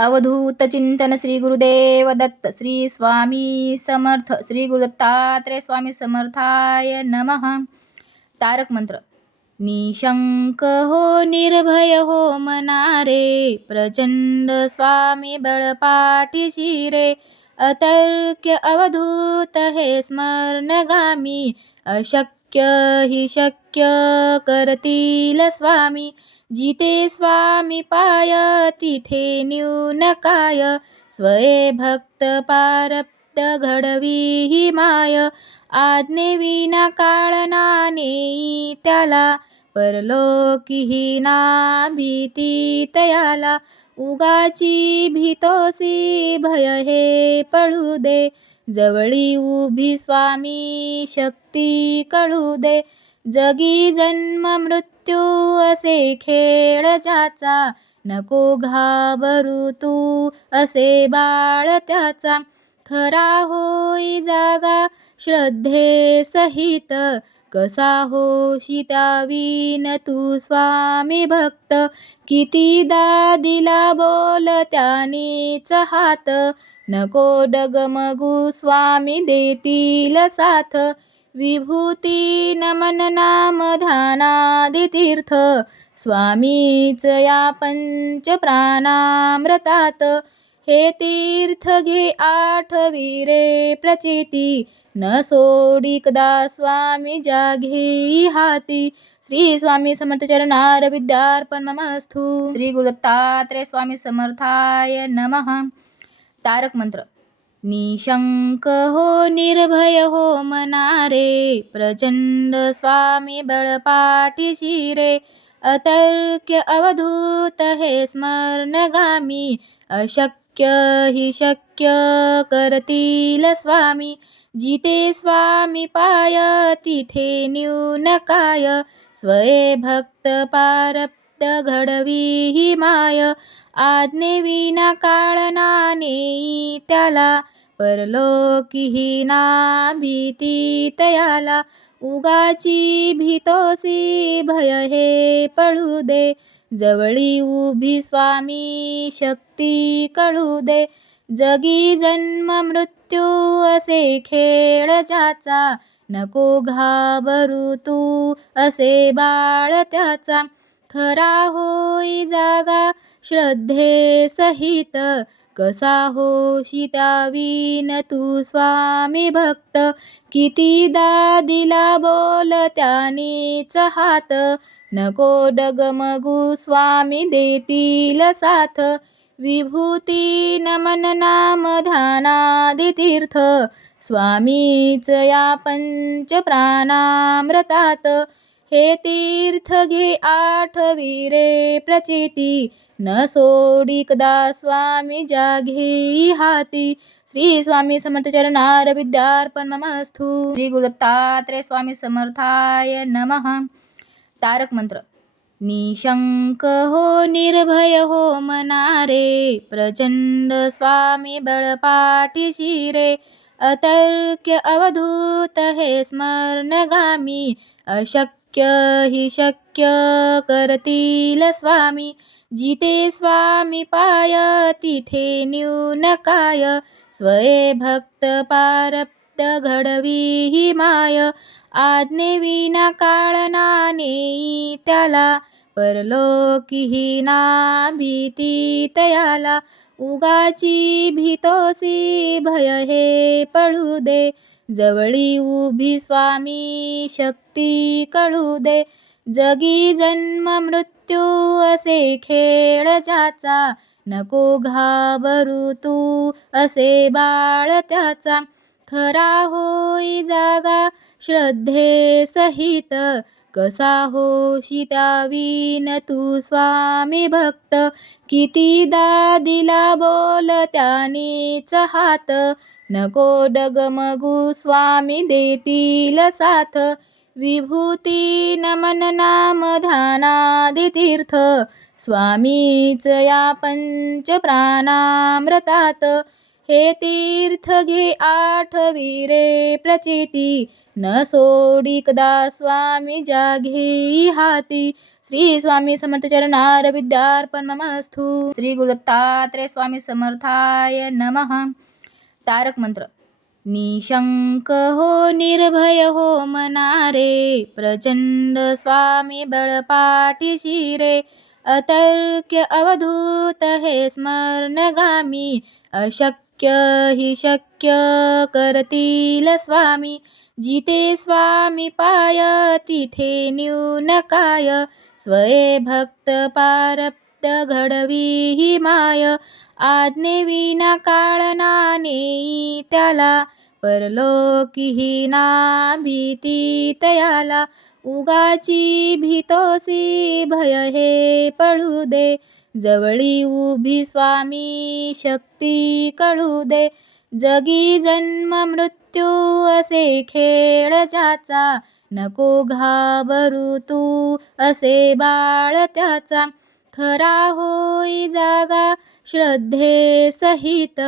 अवधूत चिंतन श्री गुरुदेव दत्त श्री स्वामी समर्थ श्री गुरुदत्तात्रय स्वामी समर्थाय नमः। तारक मंत्र। निशंक हो निर्भय हो मनारे प्रचंड स्वामी बळपाठीशी रे अतर्क्य अवधूत हे स्मरणगामी अशक्य हि शक्य करतील स्वामी। जिथे स्वामी पाय तिथे न्यून काय. स्वये भक्त पारप्त घडवी ही माय. आज्ञे विना काळना नेई त्याला. परलोकीही ना भीती तयाला. उगाची भीतोसी भय हे पळू दे. जवळी उभी स्वामी शक्ती कळू दे. जगी जन्म मृत्यू असे खेळ ज्याचा नको घाबरू तू असे बाळ त्याचा खरा होई जागा श्रद्धे सहित कसा होशी त्यावीन तू स्वामी भक्त? कितीदा दिला बोल त्यानीच हात नको डगमगू स्वामी देतील साथ. विभूती नमन नाम ध्यानादितीर्थ स्वामीच या पंच प्राणामृतात हे तीर्थ घे आठ वीरे प्रचिती न सोडिकदा स्वामी जाघे हाती. श्री स्वामी समर्थ चरणार विद्यार्पण ममस्थू श्री गुरुदत्तात्रय स्वामी समर्थाय नमः. तारक मंत्र. निशंक हो निर्भय हो मनारे प्रचंड स्वामी बळपाठीशी रे अतर्क्य अवधूत हे स्मरणगामी अशक्य हि शक्य करतील स्वामी जिथे स्वामी पाय तिथे न्यून काय स्वये भक्त पारप्त घडवी ही माय आज्ञे विना काळना नेई त्याला परलोकीही ना भीती तयाला. उगाची भीतोसी भय हे पळू दे जवळी उभी स्वामी शक्ती कळू दे. जगी जन्म मृत्यू असे खेळ ज्याचा नको घाबरू तू असे बाळ त्याचा. खरा होई जागा श्रद्धे सहित कसा होशी त्यावीन तू स्वामी भक्त? कितीदा दिला बोल त्यानीच हात. नको डगमगू स्वामी देतील साथ. विभूती नमन नाम ध्यानादितीर्थ. स्वामीच या पंच प्राणामृतात. हे तीर्थ घे आठ वीरे प्रचिती. न सोडिकदा स्वामी जाघे हाती. श्री स्वामी समर्थ चरणार विद्यार्पण ममस्तु. श्री गुरुदत्तात्रय स्वामी समर्थाय नमः. तारक मंत्र. निशंक हो निर्भय हो मनारे. प्रचंड स्वामी बळपाठीशी रे अतर्क्य अवधूत हे स्मरणगामी. अशक्य हि शक्य करतील स्वामी. जिथे स्वामी पाय तिथे न्यून काय? स्वये भक्त पारप्त घडवी ही माय. आज्ञे विना काळना नेई त्याला. परलोकीही ना भीती तयाला. उगाची भीतोसी भय हे पळू दे. जवळी उभी स्वामी शक्ती कळू दे. जगी जन्म मृत्यू असे खेळ ज्याचा नको घाबरू तू असे बाळ त्याचा खरा होई जागा श्रद्धे सहित कसा होशी त्यावीन तू स्वामी भक्त? कितीदा दिला बोल त्यानीच हात नको डगमगू स्वामी देतील साथ. विभूती नमन नाम ध्यानादितीर्थ स्वामीच या पंच प्राणामृतात. हे तीर्थ घे आठ वीरे प्रचिती न सोडिकदा स्वामी जाघे हाती. श्री स्वामी समर्थ चरणार विद्यार्पण ममस्तु. श्री गुरुदत्तात्रय स्वामी समर्थाय नमः. तारक मंत्र. निशंक हो निर्भय हो मनारे प्रचंड स्वामी बळपाठीशी रे अतर्क्य अवधूत हे स्मरणगामी अशक्य हि शक्य करतील स्वामी जिथे स्वामी पाय तिथे न्यून काय स्वये भक्त पारप्त घडवी ही माय आज्ञेविना काळना नेई त्याला परलोकीही ना भीती तयाला उगाची भीतोसी भय हे पळू दे. जवळी उभी स्वामी शक्ती कळू दे. जगी जन्म मृत्यू असे खेळ ज्याचा नको घाबरू तू असे बाळ त्याचा. खरा होई जागा श्रद्धे सहित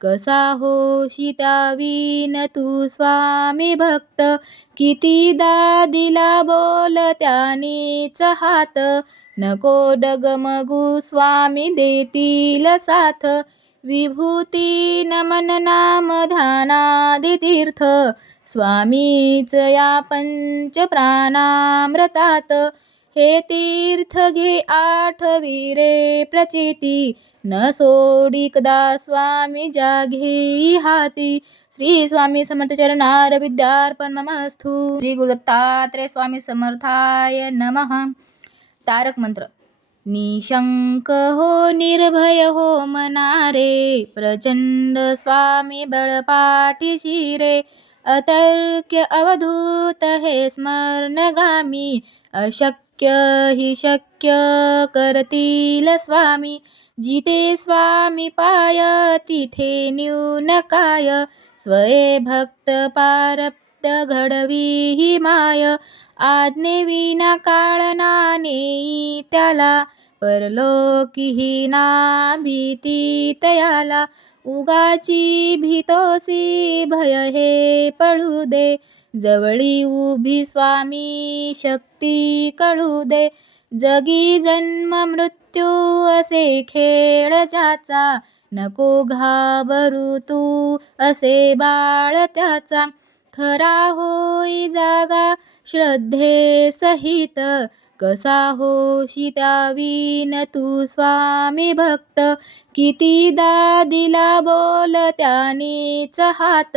कसा होशी तू स्वामी भक्त? कितीदा दिला बोल त्यानीच हात. नको डगमगू स्वामी देतील साथ. विभूती नमन नाम ध्यानादितीर्थ. स्वामीच या पंच प्राणामृतात. हे तीर्थ घे आठ वीरे प्रचिती. न सोडिकदा स्वामी जाघेई हाती. श्री स्वामी समर्थ चरणार विद्यार्पण नमस्तु श्री गुरुदत्तात्रय स्वामी समर्थाय नमः. तारक मंत्र. निशंक हो निर्भय हो मनारे. प्रचंड स्वामी बळपाठीशी रे अतर्क्य अवधूत हे स्मरणगामी. अशक्य हि शक्य करतील स्वामी. जिथे स्वामी पाय तिथे न्यून काय स्वये भक्त पारप्त घडवी ही माय. आज्ञेविना काळना नेई त्याला परलोकीही ना भीती तयाला. उगाची भीतोसी भय हे पळू दे जवळी उभी स्वामी शक्ती कळू दे. जगी जन्म मृत्यू असे खेळ ज्याचा नको घाबरू तू असे बाळ त्याचा. खरा होई जागा श्रद्धे सहित कसा होशी त्यावीन तू स्वामी भक्त. कितीदा दिला बोल त्यानीच हात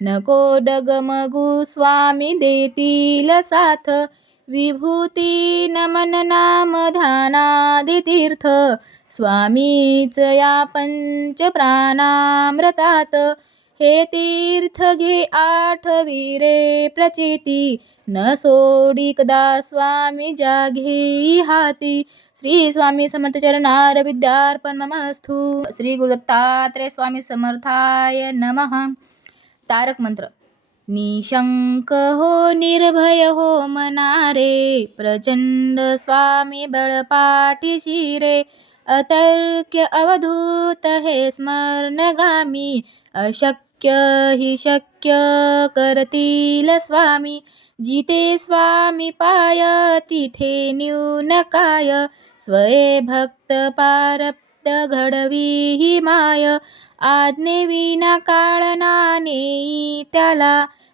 नको डगमगू स्वामी देतील साथ. विभूती नमन नाम ध्यानादितीर्थ स्वामीच या पंच प्राणामृतात. हे तीर्थ घे आठ वीरे प्रचिती न सोडिकदा स्वामी जाघे हाती. श्री स्वामी समर्थ चरणार विद्यार्पण ममस्थु श्री गुरुदत्तात्रय स्वामी समर्थाय नमः. तारक मंत्र. निशंक हो निर्भय हो मनारे प्रचंड स्वामी बळपाठीशी रे अतर्क्य अवधूत हे स्मरणगामी अशक्य हि शक्य करतील स्वामी जिथे स्वामी पाय तिथे न्यून काय स्वये भक्त पारप्त घडवी ही माय आज्ञेविना काळना नेई त्याला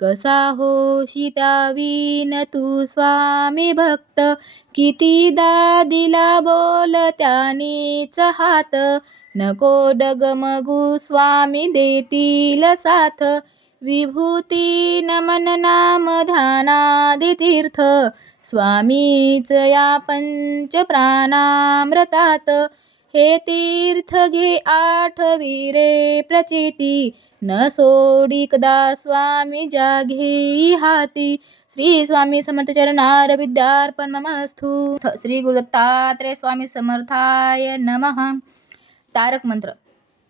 कसा होशितावीन तू स्वामी भक्त? कितीदा दिला बोल त्यानेच हात. नको डगमगू स्वामी देतील साथ. विभूती नमन नाम ध्यानादि तीर्थ स्वामीच या पंच प्राणामृतात. हे तीर्थ घे आठ वीरे प्रचिती. न सोडिकदा स्वामी जाघेई हाती. श्री स्वामी समर्थ चरणार विद्यार्पण ममस्तु. श्री गुरुदत्तात्रेय स्वामी समर्थाय नमः. तारक मंत्र.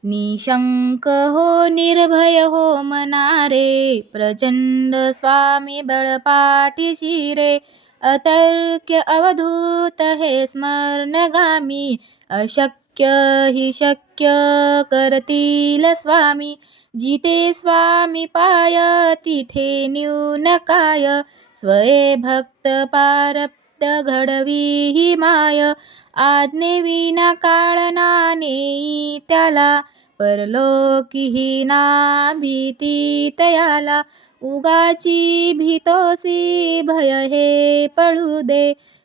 निशंक हो निर्भय हो मनारे. प्रचंड स्वामी बळपाठीशी रे अतर्क्य अवधूत हे स्मरणगामी. अशक्य हि शक्य करतील स्वामी. जिथे स्वामी पाय तिथे न्यून काय. स्वये भक्त पारप्त घडवी हि माय. आज्ञेविना काळ नेई त्याला. परलोकीही ना भीती तयाला. उगाची भीतोसी भय हे पळू दे.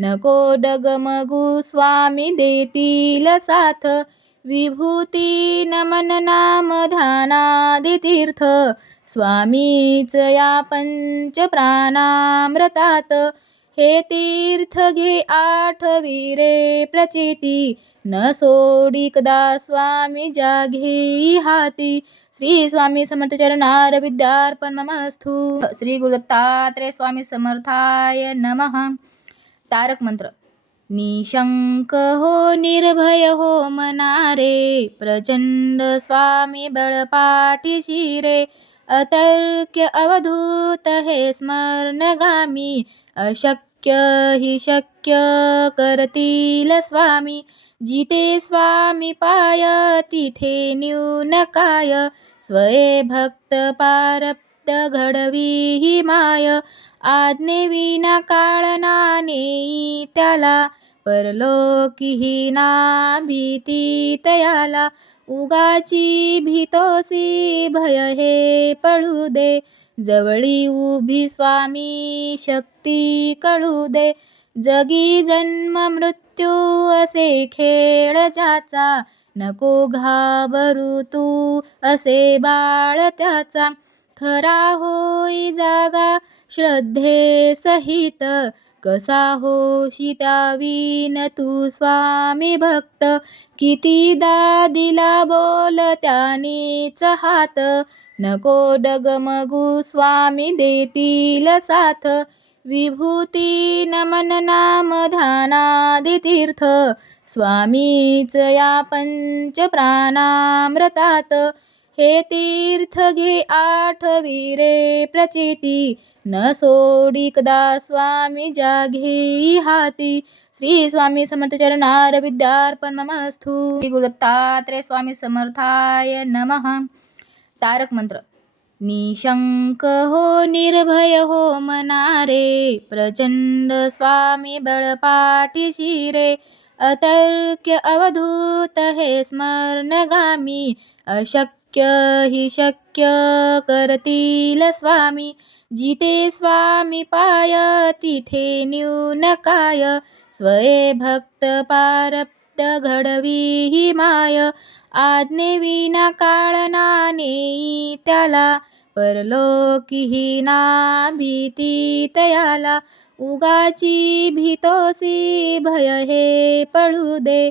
नको डगमगू स्वामी देतील साथ. विभूती नमन नाम ध्यानादि तीर्थ स्वामीच या पंच प्राणामृतात हे तीर्थ घे आठ वीरे प्रचिती. न सोडिकदा स्वामी जाघे हाती. श्री स्वामी समर्थ चरणार विद्यार्पण ममस्तु. श्री गुरुदत्तात्रेय स्वामी समर्थाय नमः. तारक मंत्र. निशंक हो निर्भय हो मनारे प्रचंड स्वामी बळपाठीशी रे अतर्क्य अवधूत हे स्मरणगामी अशक्य हि शक्य करतील स्वामी. जिथे स्वामी पाय तिथे न्यून काय स्वये भक्त पारप्त घडवी ही माय. आज्ञेविना काळना नेई त्याला. परलोकीही ना भीती तयाला. उगाची भीतोसी भय हे पळू दे. जवळी उभी स्वामी शक्ती कळू दे. जगी जन्म मृत्यू असे खेळ ज्याचा. नको घाबरू तू असे बाळ त्याचा. खरा होई जागा श्रद्धे सहित. कसा होशी त्यावीन तू स्वामी भक्त? कितीदा दिला बोल त्यानीच हात. नको डगमगू स्वामी देतील साथ. विभूती नमन नाम ध्यानादि तीर्थ स्वामीच या पंच प्राणामृतात हे तीर्थ घे आठवी रे प्रचिती, न सोडिकदा स्वामी जाघे हाती. श्री स्वामी समर्थ चरणार विद्यार्पण ममस्तु. श्री स्वामी समर्थाय नमः. तारक मंत्र. निशंक हो, निर्भय हो, मनारे. प्रचंड स्वामी बळपाठीशी रे अतर्क्य अवधूत हे स्मरणगामी. अशक्य हि शक्य करतील स्वामी. जिथे स्वामी पाय तिथे न्यून काय. स्वये भक्त पारप्त घडवी ही माय. आज्ञेविना काळ नेई त्याला. परलोकीही ना भीती तयाला उगाची भीतोसी भय हे पळू दे.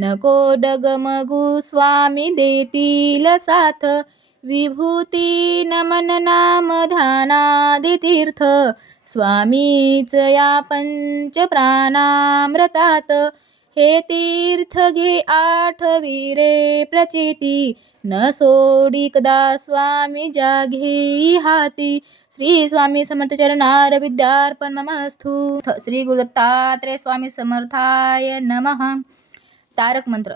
नको डगमगू स्वामी देतील साथ. विभूती नमन नाम ध्यानादि तीर्थ स्वामीच या पंच प्राणामृतात हे तीर्थ घे आठ वीरे प्रचिती. न सोडिकदा स्वामी जाघे हाती. श्री स्वामी समर्थ चरणार विद्यार्पण ममस्थू श्री गुरुदत्तात्रय स्वामी समर्थाय नमः. तारक मंत्र.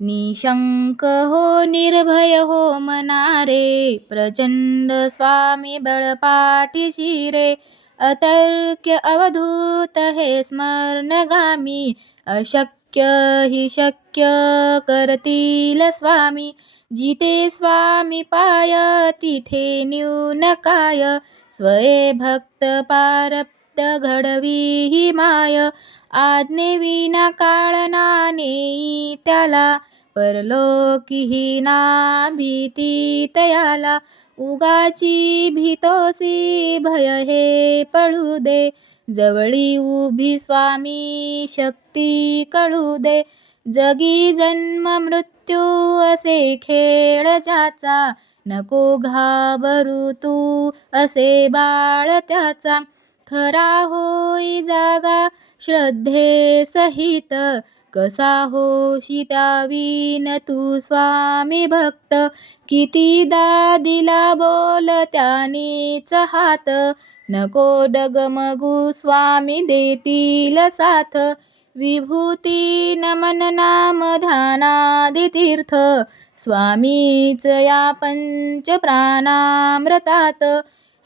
निशंक हो निर्भय हो मनारे प्रचंड स्वामी बळपाठीशी रे अतर्क्य अवधूत हे स्मरणगामी अशक्य हि शक्य करतील स्वामी. जिथे स्वामी पाय तिथे न्यून काय. स्वये भक्त पारप्त घडवी ही माय आज्ञेविना काळना नेई त्याला परलोकीही ना भीती तयाला उगाची भीतोसी भय हे पळू दे. जवळी उभी स्वामी शक्ती कळू दे. जगी जन्म मृत्यू असे खेळ ज्याचा नको घाबरू तू असे बाळ त्याचा. खरा होई जागा श्रद्धेसहित कसा होशी त्यावीन तू स्वामी भक्त? कितीदा दिला बोल त्यानीच हात. नको डगमगू स्वामी देतील साथ. विभूती नमन नाम ध्यानादि तीर्थ स्वामीच या पंच प्राणामृतात.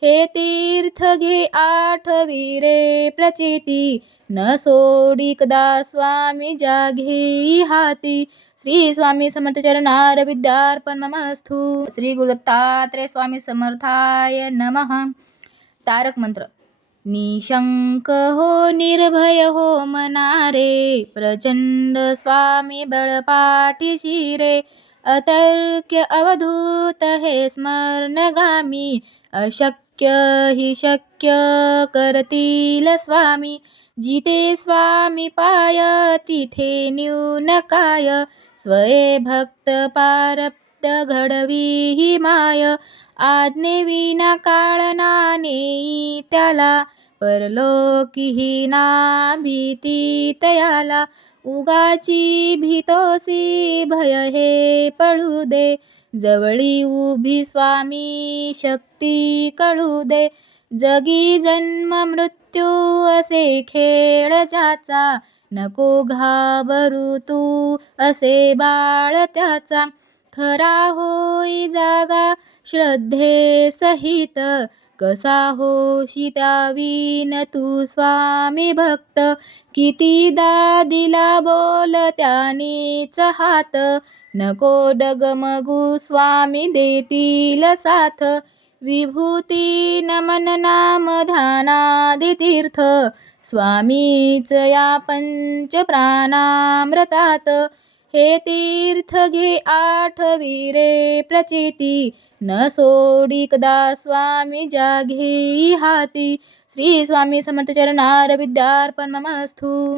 हे तीर्थ घे आठ वीरे प्रचिती. न सोडिकदा स्वामी जाघे हाती. श्री स्वामी समर्थ चरणार विद्यार्पण ममस्थु श्री गुरुदत्तात्रय स्वामी समर्थाय नमः. तारक मंत्र. निशंक हो निर्भय हो मनारे. प्रचंड स्वामी बळपाठीशी रे अतर्क्य अवधूत हे स्मरणगामी. अशक्य हि शक्य करतील स्वामी. जिथे स्वामी पाय तिथे न्यून काय? स्वये भक्त पारप्त घडवी ही माय. आज्ञेविना काळ नेई त्याला परलोकीही ना भीती तयाला. उगाची भीतोसी भय हे पळू दे जवळी उभी स्वामी शक्ती कळू दे. जगी जन्म मृत्यू असे खेळ ज्याचा नको घाबरू तू असे बाळ त्याचा खरा होई जागा श्रद्धे सहित कसा होशी त्यावीन तू स्वामी भक्त कितीदा दिला बोल त्यानीच हात. नको डगमगू स्वामी देतील साथ. विभूती नमन नाम ध्यानादितीर्थ स्वामीच या पंच प्राणामृतात. हे तीर्थ घे आठ वीरे प्रचिती न सोडिकदा स्वामी जाघे हाती. श्री स्वामी समर्थ चरणार विद्यार्पण ममस्थू